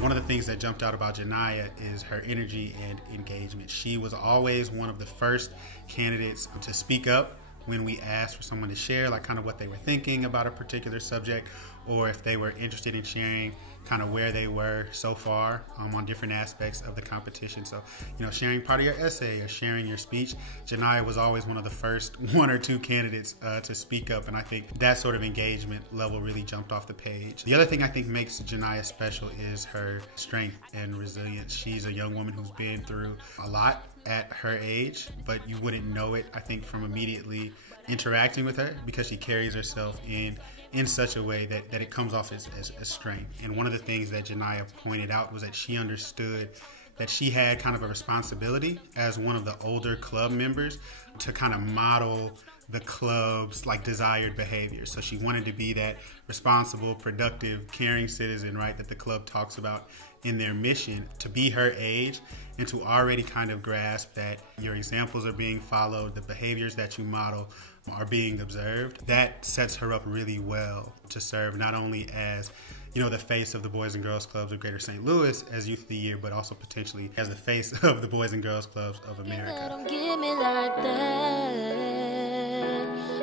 One of the things that jumped out about Janiyah is her energy and engagement. She was always one of the first candidates to speak up when we asked for someone to share, like kind of what they were thinking about a particular subject, or if they were interested in sharing kind of where they were so far on different aspects of the competition. So, sharing part of your essay or sharing your speech, Janiyah was always one of the first one or two candidates to speak up, and I think that sort of engagement level really jumped off the page. The other thing I think makes Janiyah special is her strength and resilience. She's a young woman who's been through a lot at her age, but you wouldn't know it, I think, from immediately interacting with her, because she carries herself in such a way that it comes off as strength. And one of the things that Janiyah pointed out was that she understood that she had kind of a responsibility as one of the older club members to kind of model the club's desired behavior. So she wanted to be that responsible, productive, caring citizen, right, that the club talks about in their mission, to be her age and to already kind of grasp that your examples are being followed, the behaviors that you model are being observed. That sets her up really well to serve not only as the face of the Boys and Girls Clubs of Greater St. Louis as Youth of the Year, but also potentially as the face of the Boys and Girls Clubs of America. Don't give me like that.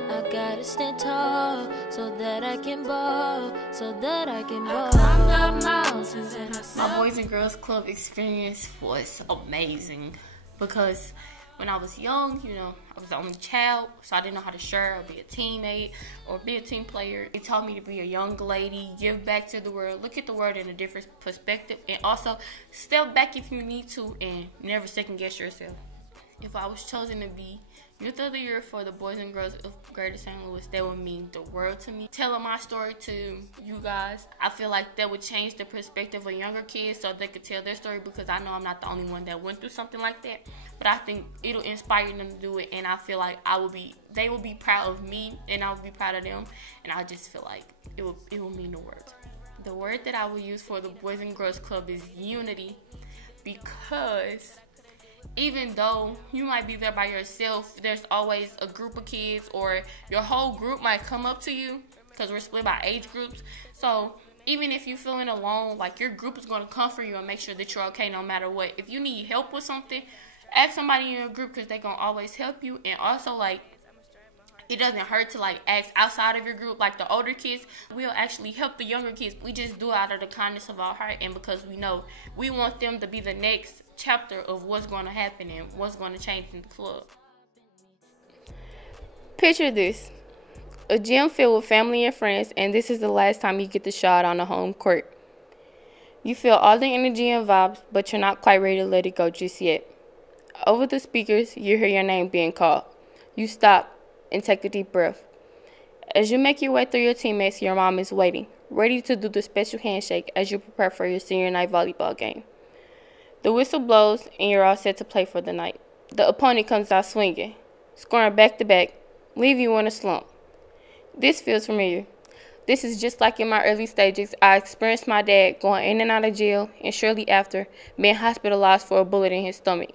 I gotta stand tall so that I can ball, I climbed up mountains and My Boys and Girls Club experience was amazing because when I was young, I was the only child, so I didn't know how to share or be a teammate or be a team player. It taught me to be a young lady, give back to the world, look at the world in a different perspective, and also step back if you need to and never second guess yourself. If I was chosen to be Youth of the Year for the Boys and Girls of Greater St. Louis, that would mean the world to me. Telling my story to you guys, I feel like that would change the perspective of younger kids so they could tell their story, because I know I'm not the only one that went through something like that. But I think it'll inspire them to do it, and I feel like they will be proud of me, and I will be proud of them, and I just feel like it will mean the world. The word that I will use for the Boys and Girls Club is unity, because even though you might be there by yourself, there's always a group of kids, or your whole group might come up to you, because we're split by age groups. So even if you're feeling alone, your group is going to comfort you and make sure that you're okay no matter what. If you need help with something, ask somebody in your group, because they're going to always help you. And also, it doesn't hurt to ask outside of your group. The older kids will actually help the younger kids. We just do it out of the kindness of our heart, and because we know we want them to be the next chapter of what's going to happen and what's going to change in the club. Picture this: a gym filled with family and friends, and this is the last time you get the shot on the home court. You feel all the energy and vibes, but you're not quite ready to let it go just yet. Over the speakers, you hear your name being called. You stop and take a deep breath. As you make your way through your teammates, your mom is waiting, ready to do the special handshake as you prepare for your senior night volleyball game. The whistle blows and you're all set to play for the night. The opponent comes out swinging, scoring back-to-back, leave you in a slump. This feels familiar. This is just like in my early stages. I experienced my dad going in and out of jail, and shortly after, being hospitalized for a bullet in his stomach.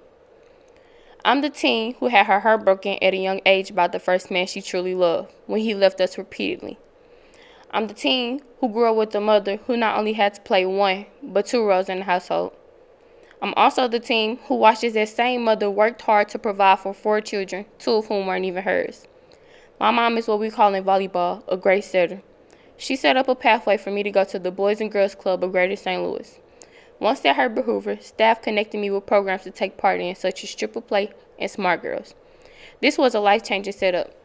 I'm the teen who had her heart broken at a young age by the first man she truly loved when he left us repeatedly. I'm the teen who grew up with a mother who not only had to play one, but two roles in the household. I'm also the teen who watches that same mother worked hard to provide for 4 children, 2 of whom weren't even hers. My mom is what we call in volleyball a great setter. She set up a pathway for me to go to the Boys and Girls Club of Greater St. Louis. Once at Herbert Hoover, staff connected me with programs to take part in, such as Triple Play and Smart Girls. This was a life-changing setup.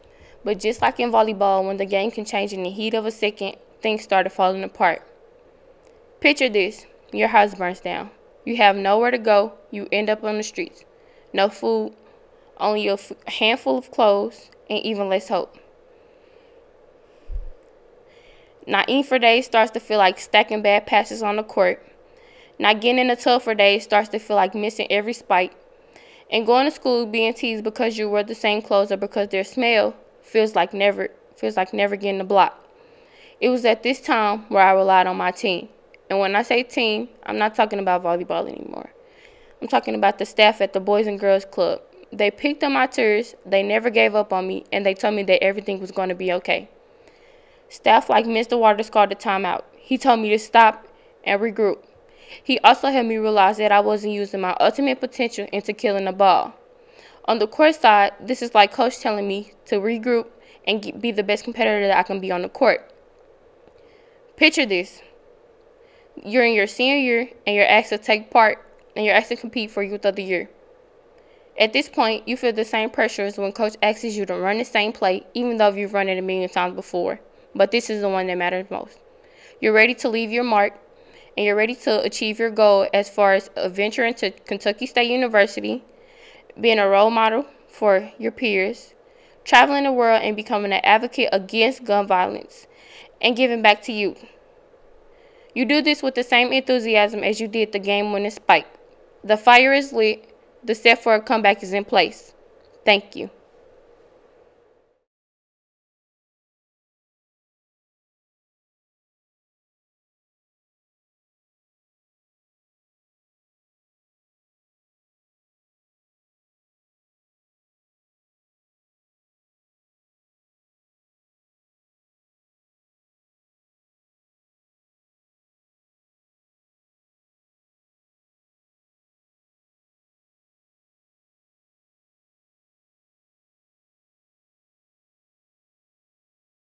But just like in volleyball, when the game can change in the heat of a second, things started falling apart. Picture this: your house burns down. You have nowhere to go. You end up on the streets. No food, only a handful of clothes, and even less hope. Not eating for days starts to feel like stacking bad passes on the court. Not getting in the tub for days starts to feel like missing every spike. And going to school being teased because you wear the same clothes or because their smell feels like never getting the block. It was at this time where I relied on my team. And when I say team, I'm not talking about volleyball anymore. I'm talking about the staff at the Boys and Girls Club. They picked up my tears, they never gave up on me, and they told me that everything was going to be okay. Staff like Mr. Waters called a timeout. He told me to stop and regroup. He also helped me realize that I wasn't using my ultimate potential into killing the ball. On the court side, this is like coach telling me to regroup and be the best competitor that I can be on the court. Picture this. You're in your senior year and you're asked to take part and you're asked to compete for Youth of the Year. At this point, you feel the same pressure as when coach asks you to run the same play, even though you've run it a million times before. But this is the one that matters most. You're ready to leave your mark, and you're ready to achieve your goal as far as venturing to Kentucky State University, being a role model for your peers, traveling the world and becoming an advocate against gun violence, and giving back to youth. You do this with the same enthusiasm as you did the game-winning spike. The fire is lit. The set for a comeback is in place. Thank you.